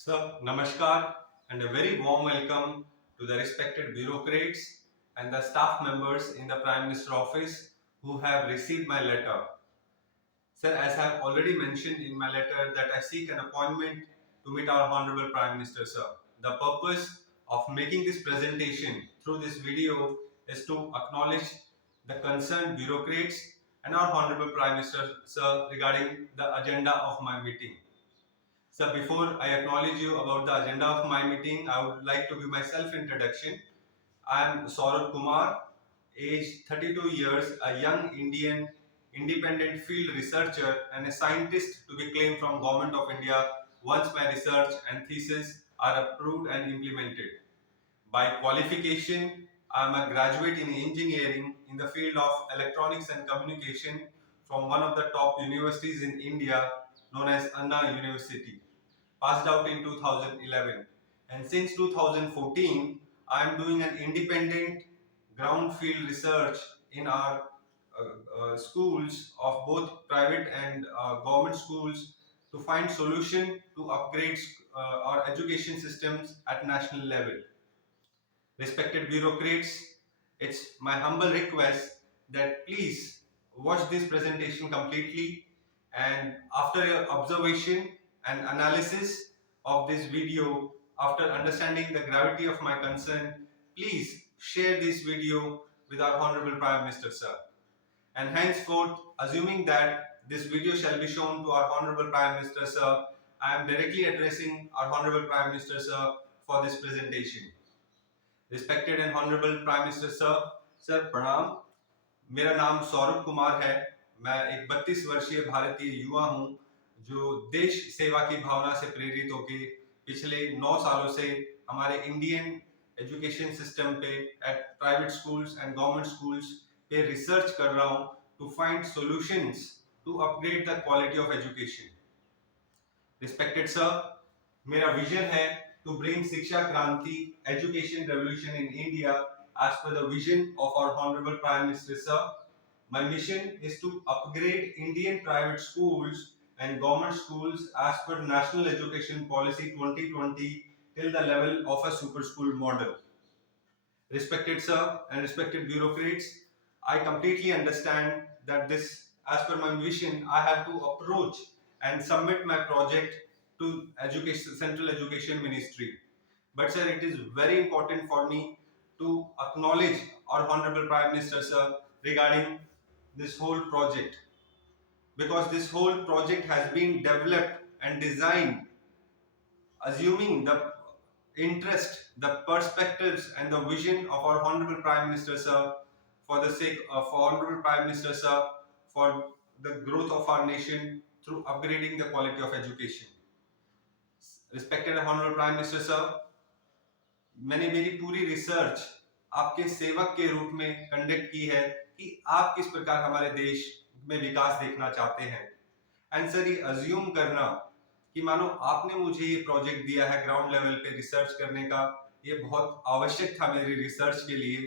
Sir, Namaskar and a very warm welcome to the respected bureaucrats and the staff members in the Prime Minister office who have received my letter. Sir, as I have already mentioned in my letter that I seek an appointment to meet our Honorable Prime Minister, sir. The purpose of making this presentation through this video is to acknowledge the concerned bureaucrats and our Honorable Prime Minister, sir, regarding the agenda of my meeting. So before I acknowledge you about the agenda of my meeting, I would like to give my self-introduction. I am Saurabh Kumar, age 32 years, a young Indian independent field researcher and a scientist to be claimed from Government of India once my research and thesis are approved and implemented. By qualification, I am a graduate in engineering in the field of electronics and communication from one of the top universities in India known as Anna University, passed out in 2011. And since 2014, I am doing an independent ground field research in our schools of both private and government schools to find solution to upgrade our education systems at national level. Respected bureaucrats, it's my humble request that please watch this presentation completely, and after your observation and analysis of this video, after understanding the gravity of my concern, please share this video with our Honorable Prime Minister, sir. And henceforth, assuming that this video shall be shown to our Honorable Prime Minister, sir, I am directly addressing our Honorable Prime Minister, sir, for this presentation. Respected and honourable prime minister sir, sir प्रणाम। मेरा नाम सौरभ कुमार है। मैं एक 32 वर्षीय भारतीय युवा हूं जो देश सेवा की भावना से प्रेरित होकर पिछले 9 सालों से हमारे इंडियन एजुकेशन सिस्टम पे at private schools and government schools पे रिसर्च कर रहा हूं to find solutions to upgrade the quality of education. Respected sir, मेरा विजन है to bring Shiksha Kranti, education revolution in India as per the vision of our Honorable Prime Minister, sir. My mission is to upgrade Indian private schools and government schools as per National Education Policy 2020 till the level of a super school model. Respected sir and respected bureaucrats, I completely understand that this, as per my vision, I have to approach and submit my project to education, Central Education Ministry. But sir, it is very important for me to acknowledge our Honorable Prime Minister, sir, regarding this whole project, because this whole project has been developed and designed assuming the interest, the perspectives and the vision of our Honorable Prime Minister, sir, for the sake of Honorable Prime Minister, sir, for the growth of our nation through upgrading the quality of education. Respected honourable prime minister sir, मैंने मेरी पूरी research आपके सेवक के रूप में conduct की है कि आप किस प्रकार हमारे देश में विकास देखना चाहते हैं। एंड सर, ये अज्यूम करना कि मानो आपने मुझे ये प्रोजेक्ट दिया है ग्राउंड लेवल पे रिसर्च करने का, ये बहुत आवश्यक था मेरी रिसर्च के लिए,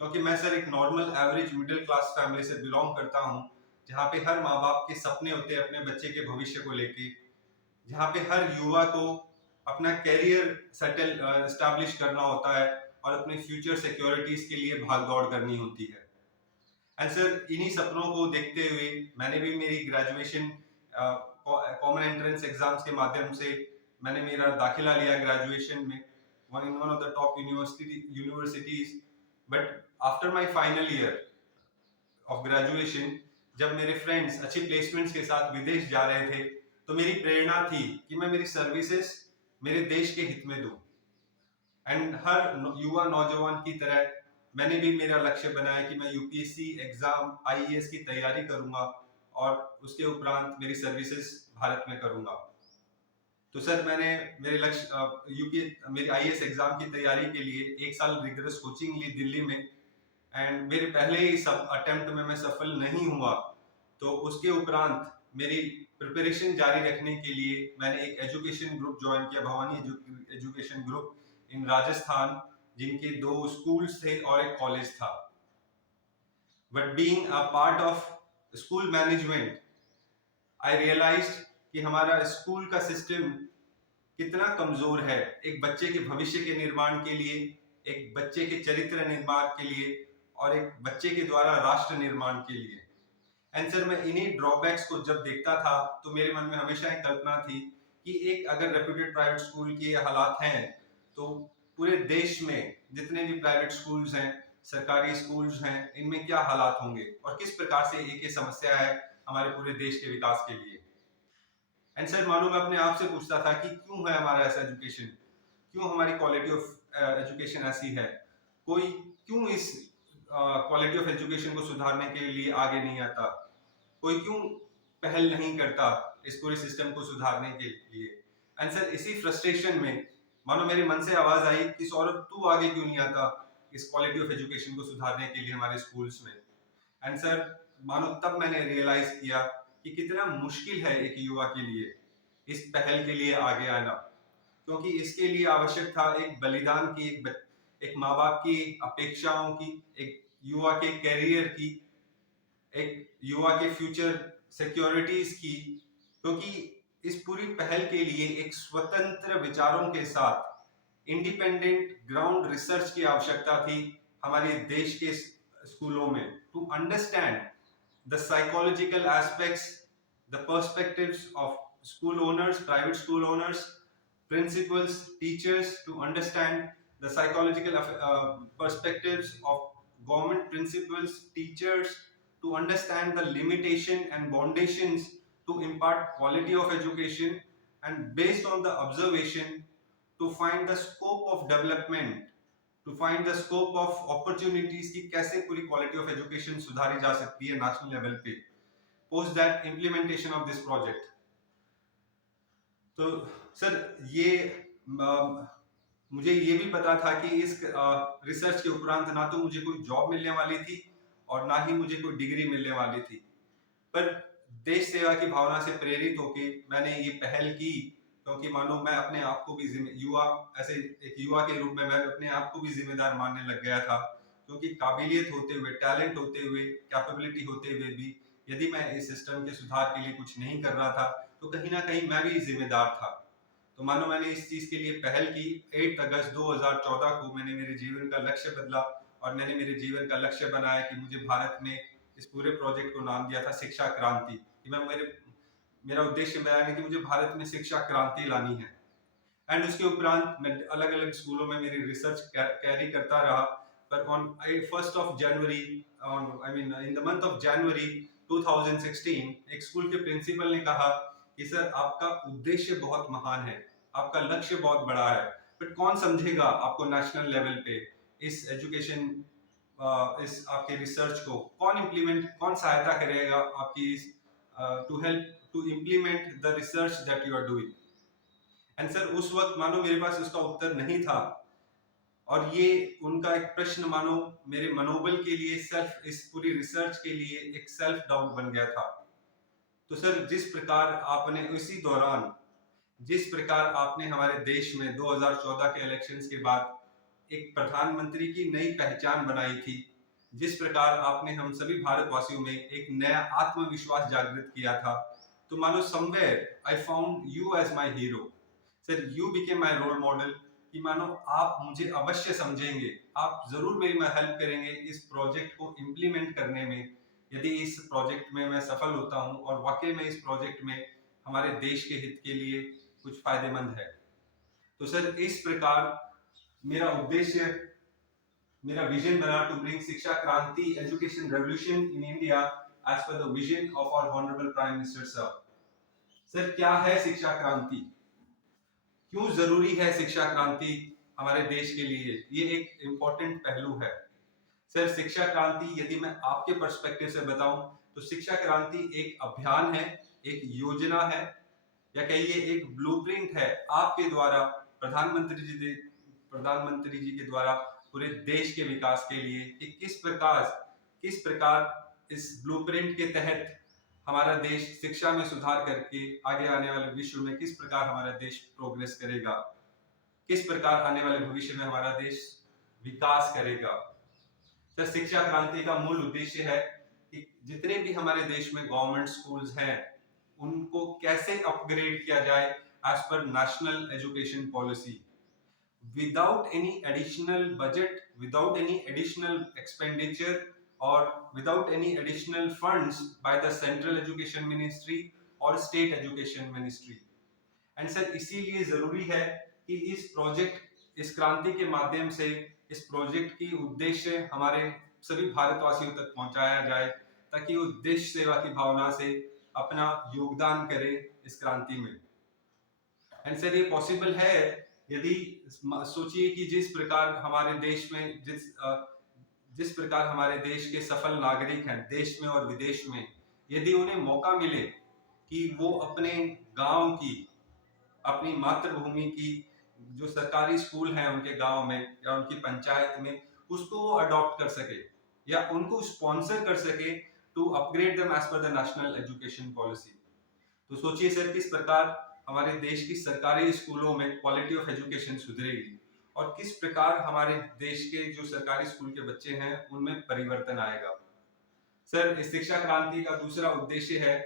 क्योंकि मैं सर एक normal average middle class family से बिलोंग करता हूँ, जहाँ पे हर माँ बाप के सपने होते हैं अपने बच्चे के भविष्य को लेके, जहाँ पे हर युवा को अपना कैरियर सेटल एस्टैब्लिश करना होता है और अपने फ्यूचर सिक्योरिटीज के लिए भाग दौड़ करनी होती है। एंड सर, इन्हीं सपनों को देखते हुए मैंने भी मेरी ग्रेजुएशन कॉमन एंट्रेंस एग्जाम्स के माध्यम से मैंने मेरा दाखिला लिया ग्रेजुएशन में one of the top universities. But after my final year of graduation, जब मेरे फ्रेंड्स अच्छी प्लेसमेंट्स के साथ विदेश जा रहे थे, तो मेरी प्रेरणा थी कि मैं मेरी सर्विसेज मेरे देश के हित में दूं। एंड हर युवा नौजवान की तरह मैंने भी मेरा लक्ष्य बनाया कि मैं यूपीएससी एग्जाम आईएएस की तैयारी करूंगा और उसके उपरांत मेरी सर्विसेज भारत में करूंगा। तो सर, मैंने मेरे लक्ष्य मेरी आईएएस एग्जाम की तैयारी के लिए 1 साल रिगरस कोचिंग ली दिल्ली में। एंड मेरे पहले ही सब अटेम्प्ट में मैं सफल नहीं हुआ, तो उसके उपरांत मेरी प्रिपरेशन जारी रखने के लिए मैंने एक एजुकेशन ग्रुप ज्वाइन किया, Bhawani education group in Rajasthan, जिनके 2 स्कूल्स थे और एक कॉलेज था। But being a part of school management, I realized कि हमारा स्कूल का सिस्टम कितना कमजोर है एक बच्चे के भविष्य के निर्माण के लिए, एक बच्चे के चरित्र निर्माण के लिए और एक बच्चे के द्वारा राष्ट्र निर्माण के लिए। एंड सर, मैं इन्हीं ड्रॉबैक्स को जब देखता था तो मेरे मन में हमेशा एक कल्पना थी कि एक अगर रेप्यूटेड प्राइवेट स्कूल के हालात हैं तो पूरे देश में जितने भी प्राइवेट स्कूल्स हैं, सरकारी स्कूल्स हैं, इनमें क्या हालात होंगे और किस प्रकार से एक ये समस्या है हमारे पूरे देश के विकास के लिए। एंड सर, मानो मैं अपने आप से पूछता था कि क्यों है हमारा ऐसा एजुकेशन, क्यों हमारी क्वालिटी ऑफ एजुकेशन ऐसी है, कोई क्यों इस क्वालिटी ऑफ एजुकेशन को सुधारने के लिए आगे नहीं आता, कोई क्यों पहल नहीं करता इस पूरे सिस्टम को सुधारने के लिए। एंड सर, इसी फ्रस्ट्रेशन में मानो मेरे मन से आवाज आई कि सौरभ, तू आगे क्यों नहीं आता इस क्वालिटी ऑफ एजुकेशन को सुधारने के लिए हमारे स्कूल्स में। एंड सर, मानो तब मैंने रियलाइज किया कि कितना मुश्किल है एक युवा के लिए इस पहल के लिए आगे आना, क्योंकि इसके लिए आवश्यक था एक बलिदान की, एक माँ बाप की अपेक्षाओं की, एक युवा के करियर की, एक युवा के फ्यूचर सिक्योरिटीज की, क्योंकि इस पूरी पहल के लिए एक स्वतंत्र विचारों के साथ इंडिपेंडेंट ग्राउंड रिसर्च की आवश्यकता थी हमारे देश के स्कूलों में, to understand the psychological aspects, the perspectives of school owners, private school owners, principals, teachers, to understand the psychological perspectives of government principals, teachers, to understand the limitation and foundations to impart quality of education, and based on the observation to find the scope of development, to find the scope of opportunities की कैसे पूरी quality of education सुधारी जा सकती है national level पे post that implementation of this project. तो sir, ये मुझे ये भी पता था कि इस रिसर्च के उपरांत ना तो मुझे कोई जॉब मिलने वाली थी और ना ही मुझे कोई डिग्री मिलने वाली थी, पर देश सेवा की भावना से प्रेरित होकर मैंने ये पहल की, क्योंकि मानो मैं अपने आप को भी युवा, ऐसे एक युवा के रूप में मैं अपने आप को भी जिम्मेदार मानने लग गया था, क्योंकि काबिलियत होते हुए, टैलेंट होते हुए, कैपेबिलिटी होते हुए भी यदि मैं इस सिस्टम के सुधार के लिए कुछ नहीं कर रहा था तो कहीं ना कहीं मैं भी जिम्मेदार था। तो मानो मैंने इस चीज के लिए पहल की। 8 अगस्त 2014 को मैंने मेरे जीवन का लक्ष्य बदला और मैंने मेरे जीवन का लक्ष्य बनाया कि मुझे भारत में इस पूरे प्रोजेक्ट को नाम दिया था शिक्षा क्रांति, कि मैं मेरा उद्देश्य बनाया है कि मुझे भारत में शिक्षा क्रांति लानी है। एंड उसके उपरांत मैं अलग अलग स्कूलों में मेरी रिसर्च कैरी करता रहा, पर on 1st of January, in the month of January 2016 एक स्कूल के प्रिंसिपल ने कहा कि सर, आपका उद्देश्य बहुत महान है, आपका लक्ष्य बहुत बड़ा है, बट कौन समझेगा आपको नेशनल लेवल पे इस एजुकेशन, इस आपके रिसर्च को कौन सहायता करेगा आपकी to help to implement the research that you are doing. And sir, उस वक्त मानो मेरे पास उसका उत्तर नहीं था और ये उनका एक प्रश्न मानो मेरे मनोबल के लिए, सेल्फ, इस पूरी रिसर्च के लिए एक सेल्फ डाउट बन गया था। तो सर, जिस प्रकार आपने हमारे देश में 2014 के इलेक्शंस के बाद एक प्रधानमंत्री की नई पहचान बनाई थी, जिस प्रकार आपने हम सभी भारतवासियों में एक नया आत्मविश्वास जागृत किया था, तो मानो somewhere I found you as my hero. Sir, you became my role model, कि मानो आप मुझे अवश्य समझेंगे, आप जरूर मेरी हेल्प करेंगे इस प्रोजेक्ट को इम्प्लीमेंट करने में, यदि इस प्रोजेक्ट में मैं सफल होता हूं और वाकई में इस प्रोजेक्ट में हमारे देश के हित के लिए कुछ फायदेमंद है। तो सर, इस प्रकार मेरा उद्देश्य, मेरा विजन बना टू ब्रिंग शिक्षा क्रांति, education revolution in India as per the vision of our honourable prime minister sir. Sir, क्या है शिक्षा क्रांति, क्यों जरूरी है शिक्षा क्रांति हमारे देश के लिए, ये एक इंपॉर्टेंट पहलू है। सर, शिक्षा क्रांति यदि मैं आपके पर्सपेक्टिव से बताऊं तो शिक्षा क्रांति एक अभियान है, एक योजना है, या कहिए एक ब्लूप्रिंट है आपके द्वारा, प्रधानमंत्री जी के द्वारा पूरे देश के विकास के लिए, कि किस प्रकार इस ब्लूप्रिंट के तहत हमारा देश शिक्षा में सुधार करके आगे आने वाले विश्व में किस प्रकार हमारा देश प्रोग्रेस करेगा, किस प्रकार आने वाले भविष्य में हमारा देश विकास करेगा। तो शिक्षा क्रांति का मूल उद्देश्य है कि जितने भी हमारे देश में गवर्नमेंट स्कूल्स हैं उनको कैसे अपग्रेड किया जाए as per national education policy without any additional budget, without any additional expenditure, or without any additional funds by the central education ministry or state education ministry. And sir इसीलिए जरूरी है कि इस प्रोजेक्ट, इस क्रांति के माध्यम से इस प्रोजेक्ट की उद्देश्य हमारे सभी भारतवासियों तक पहुंचाया जाए, ताकि वो देश सेवा की भावना से अपना योगदान करे इस क्रांति में। एंड सर ये पॉसिबल है यदि सोचिए कि जिस प्रकार हमारे देश में जिस प्रकार हमारे देश के सफल नागरिक हैं देश में और विदेश में, यदि उन्हें मौका मिले कि वो अपने गांव की, अपनी मातृभूमि की जो सरकारी स्कूल हैं उनके गांव में या उनकी पंचायत में, उसको वो अडॉप्ट कर सके या उनको स्पॉन्सर कर सके to upgrade them as per the national education policy. तो सोचिए सर किस प्रकार हमारे देश की सरकारी स्कूलों में क्वालिटी ऑफ एजुकेशन सुधरेगी और किस प्रकार हमारे देश के जो सरकारी स्कूल के बच्चे हैं उनमें परिवर्तन आएगा। सर इस शिक्षा क्रांति का दूसरा उद्देश्य है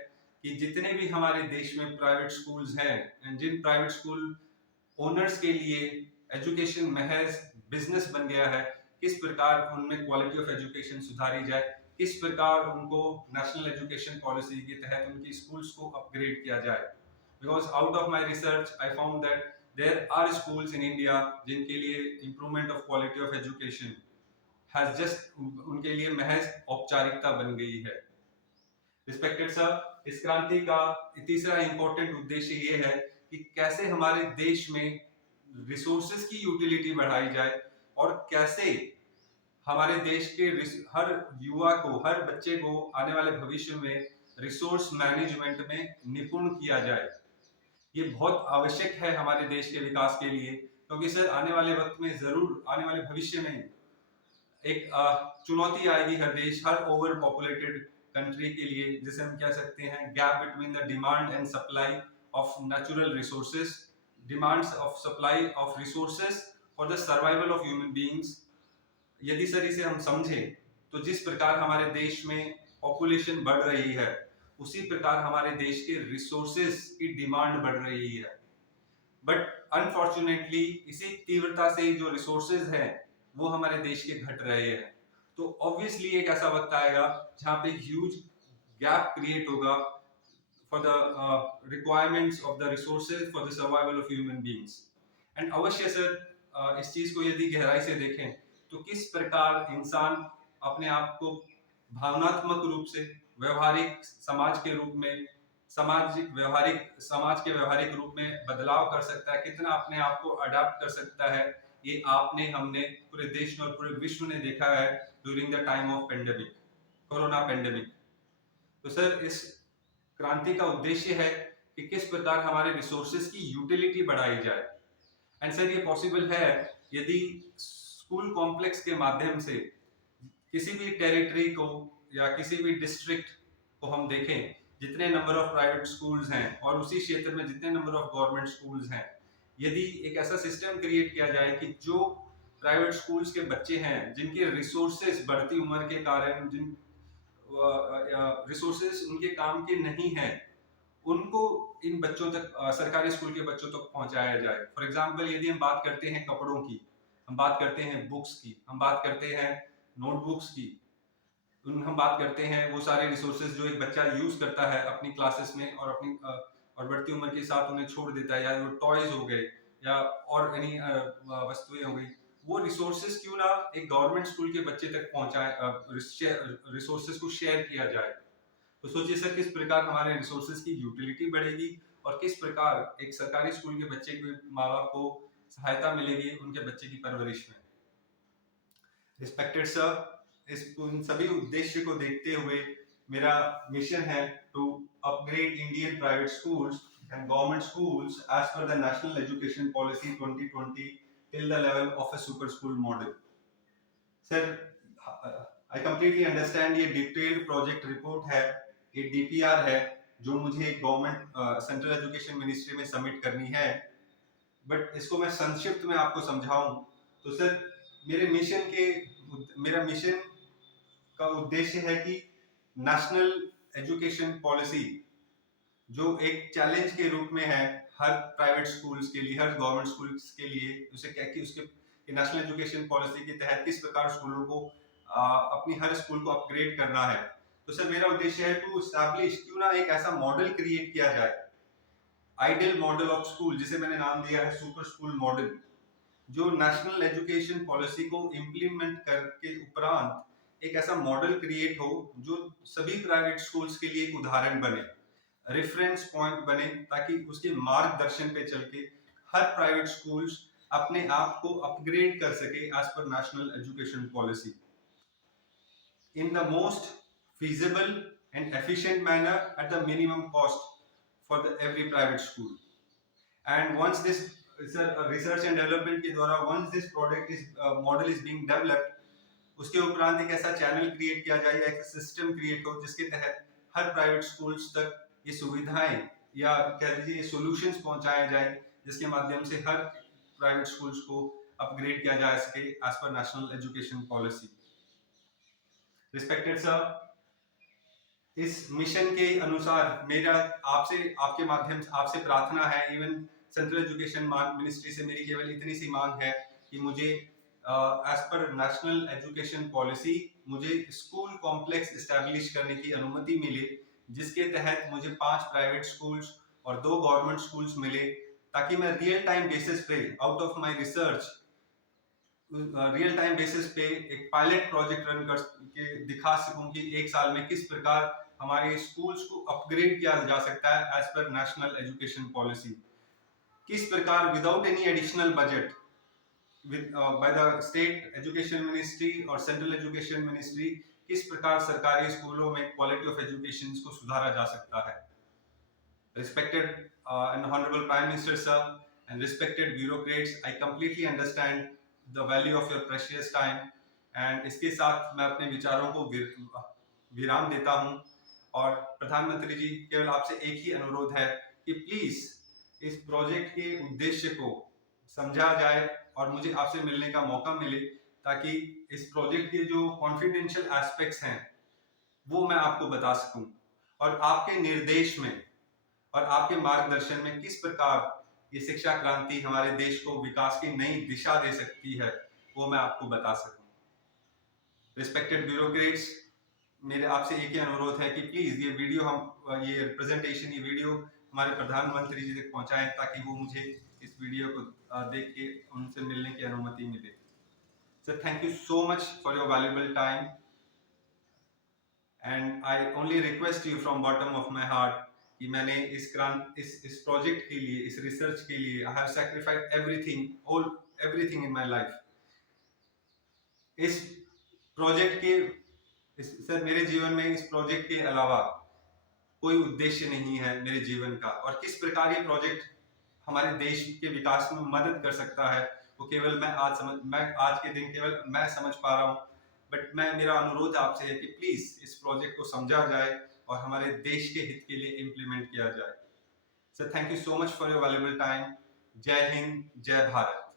कि जितने भी हमारे देश में प्राइवेट स्कूल्स हैं, जिन प्राइवेट स्कूल ओनर्स के लिए एजुकेशन महज बिजनेस बन गया है, किस प्रकार उनमें क्वालिटी ऑफ एजुकेशन सुधारी जाए, किस प्रकार उनको नेशनल एजुकेशन पॉलिसी के तहत उनकी स्कूल्स को अपग्रेड किया जाए। Because out of my research I found that there are schools in India जिनके लिए improvement of quality of education has just उनके लिए महज औपचारिकता बन गई है। रिस्पेक्टेड सर, इस क्रांति का तीसरा इंपॉर्टेंट उद्देश्य ये है कि कैसे हमारे देश में रिसोर्सेज की यूटिलिटी बढ़ाई जाए और कैसे हमारे देश के हर युवा को, हर बच्चे को आने वाले भविष्य में रिसोर्स मैनेजमेंट में निपुण किया जाए। ये बहुत आवश्यक है हमारे देश के विकास के लिए, क्योंकि सर आने वाले वक्त में जरूर, आने वाले भविष्य में एक चुनौती आएगी हर देश, हर ओवर पॉपुलेटेड कंट्री के लिए, जिसे हम कह सकते हैं gap between the demand and supply of natural resources, demands of supply of resources for the survival of human beings. यदि सर इसे हम समझें तो जिस प्रकार हमारे देश में पॉपुलेशन बढ़ रही है उसी प्रकार हमारे देश के रिसोर्सेज की डिमांड बढ़ रही है, बट अनफॉर्चुनेटली इसी तीव्रता से जो रिसोर्सेज हैं वो हमारे देश के घट रहे हैं। तो ऑब्वियसली एक ऐसा वक्त आएगा जहां पे ह्यूज गैप क्रिएट होगा for the requirements of the resources for the survival of human beings. And अवश्य सर इस चीज को यदि गहराई से देखें तो किस प्रकार इंसान अपने आप को भावनात्मक रूप से व्यवहारिक समाज के रूप में, समाज के व्यवहारिक रूप में बदलाव कर सकता है, कितना अपने आप को अडाप्ट कर सकता है, ये आपने, हमने, पूरे देश में और पूरे विश्व ने देखा है during the time of pandemic, corona pandemic. तो सर इस क्रांति का उद्देश्य है कि किस प्रकार हमारे रिसोर्सेज की यूटिलिटी बढ़ाई जाए। एंड सर ये पॉसिबल है यदि स्कूल कॉम्प्लेक्स के माध्यम से किसी भी टेरिटरी को या किसी भी डिस्ट्रिक्ट को हम देखें, जितने नंबर ऑफ प्राइवेट स्कूल्स हैं और उसी क्षेत्र में जितने नंबर ऑफ गवर्नमेंट स्कूल्स हैं, यदि एक ऐसा सिस्टम क्रिएट किया जाए कि जो प्राइवेट स्कूल्स के बच्चे हैं जिनके रिसोर्सेज बढ़ती उम्र के कारण, जिन रिसोर्सेज उनके काम के नहीं हैं, उनको इन बच्चों तक, सरकारी स्कूल के बच्चों तक पहुंचाया जाए। फॉर एग्जांपल यदि हम बात करते हैं कपड़ों की, हम बात करते हैं बुक्स की, हम बात करते हैं नोटबुक्स की, हम बात करते हैं वो सारे रिसोर्सेज जो एक बच्चा यूज करता है अपनी क्लासेस में और अपनी और बढ़ती उम्र के साथ उन्हें छोड़ देता है, या वो टॉयज हो गए या और एनी वस्तुएं हो गई, वो रिसोर्सेज क्यों ना एक गवर्नमेंट स्कूल के बच्चे तक पहुंचाए, रिसोर्सेज को शेयर किया जाए। तो सोचिए सर किस प्रकार हमारे रिसोर्सेज की यूटिलिटी बढ़ेगी और किस प्रकार एक सरकारी स्कूल के बच्चे के माँ बाप को सहायता मिलेगी उनके बच्चे की परवरिश में। रिस्पेक्टेड सर, इन सभी उद्देश्य को देखते हुए मेरा मिशन है to upgrade Indian private schools and government schools as per the national education policy 2020 till the level of a super school model. Sir I completely understand ये डिटेल्ड प्रोजेक्ट रिपोर्ट है, ये डीपीआर है जो मुझे government central education ministry में submit करनी है, but इसको मैं संक्षिप्त में आपको समझाऊं तो सर मेरा मिशन का उद्देश्य है कि नेशनल एजुकेशन पॉलिसी जो एक चैलेंज के रूप में है हर प्राइवेट स्कूल्स के लिए, हर गवर्नमेंट स्कूल्स के लिए उसे क्या कि उसके नेशनल एजुकेशन पॉलिसी के तहत किस प्रकार स्कूलों को अपनी हर स्कूल को अपग्रेड करना है। तो सर मेरा उद्देश्य है टू एस्टैब्लिश, क्यों ना एक ऐसा मॉडल क्रिएट किया जाए, आइडियल मॉडल ऑफ स्कूल, जिसे मैंने नाम दिया है सुपर स्कूल मॉडल, जो नेशनल एजुकेशन पॉलिसी को इम्प्लीमेंट करके उपरांत एक ऐसा मॉडल क्रिएट हो जो सभी प्राइवेट स्कूल्स के लिए एक उदाहरण बने, रेफरेंस पॉइंट बने, ताकि उसके मार्गदर्शन पे चल के हर प्राइवेट स्कूल्स अपने आप को अपग्रेड कर सके as per national education policy in the most feasible and efficient manner at the minimum cost for the every private school. And once this research and development के द्वारा once this product is model is being developed, उसके उपरांत एक ऐसा channel create किया जाए, एक system create हो जिसके तहत हर प्राइवेट स्कूल्स तक ये सुविधाएं या कह लीजिए सॉल्यूशंस पहुंचाए जाए, जिसके माध्यम से हर प्राइवेट स्कूल्स को अपग्रेड किया जा सके as per national education policy. Respected sir, इस मिशन के अनुसार मेरा आपसे, आपके माध्यम से आपसे प्रार्थना है, इवन सेंट्रल एजुकेशन मिनिस्ट्री से मेरी केवल इतनी सी मांग है कि मुझे as per national education policy मुझे स्कूल कॉम्प्लेक्स एस्टैब्लिश करने की अनुमति मिले, जिसके तहत मुझे 5 प्राइवेट स्कूल्स और 2 गवर्नमेंट स्कूल्स मिले, ताकि मैं रियल टाइम बेसिस पे out of my research real time basis पे एक पायलट प्रोजेक्ट रन कर के दिखा सकूं कि एक साल में किस प्रकार हमारे स्कूल्स को अपग्रेड किया जा सकता है as per national education policy, किस प्रकार without any additional budget by the state education ministry और सेंट्रल एजुकेशन मिनिस्ट्री, किस प्रकार सरकारी स्कूलों में क्वालिटी ऑफ एजुकेशन को सुधारा जा सकता है। Respected and honourable prime minister sir and respected bureaucrats, I completely understand the value of your precious time, and इसके साथ मैं अपने विचारों को विराम देता हूं, और प्रधानमंत्री जी केवल आपसे एक ही अनुरोध है कि प्लीज इस प्रोजेक्ट के उद्देश्य को समझा जाए और मुझे आपसे मिलने का मौका मिले, ताकि इस प्रोजेक्ट के जो कॉन्फिडेंशियल एस्पेक्ट्स हैं वो मैं आपको बता सकूं, और आपके निर्देश में और आपके मार्गदर्शन में किस प्रकार ये शिक्षा क्रांति हमारे देश को विकास की नई दिशा दे सकती है, वो मैं आपको बता सकूं। रिस्पेक्टेड ब्यूरोक्रेट्स, मेरे आपसे एक ही अनुरोध है कि प्लीज ये वीडियो ये प्रेजेंटेशन, ये वीडियो हमारे प्रधानमंत्री जी तक पहुंचाएं, ताकि वो मुझे इस वीडियो को देख के उनसे मिलने की अनुमति मिले। Sir, thank you so much for your valuable time, and I only request you from bottom of my heart कि मैंने इस प्रोजेक्ट के लिए, इस रिसर्च के लिए I have sacrificed everything in my life. इस प्रोजेक्ट के सर, मेरे जीवन में इस प्रोजेक्ट के अलावा कोई उद्देश्य नहीं है मेरे जीवन का, और किस प्रकार ये प्रोजेक्ट हमारे देश के विकास में मदद कर सकता है वो केवल मैं आज के दिन केवल मैं समझ पा रहा हूँ। बट मेरा अनुरोध आपसे है कि प्लीज इस प्रोजेक्ट को समझा जाए और हमारे देश के हित के लिए इम्प्लीमेंट किया जाए। Sir, thank you so much for your valuable time. जय हिंद, जय भारत।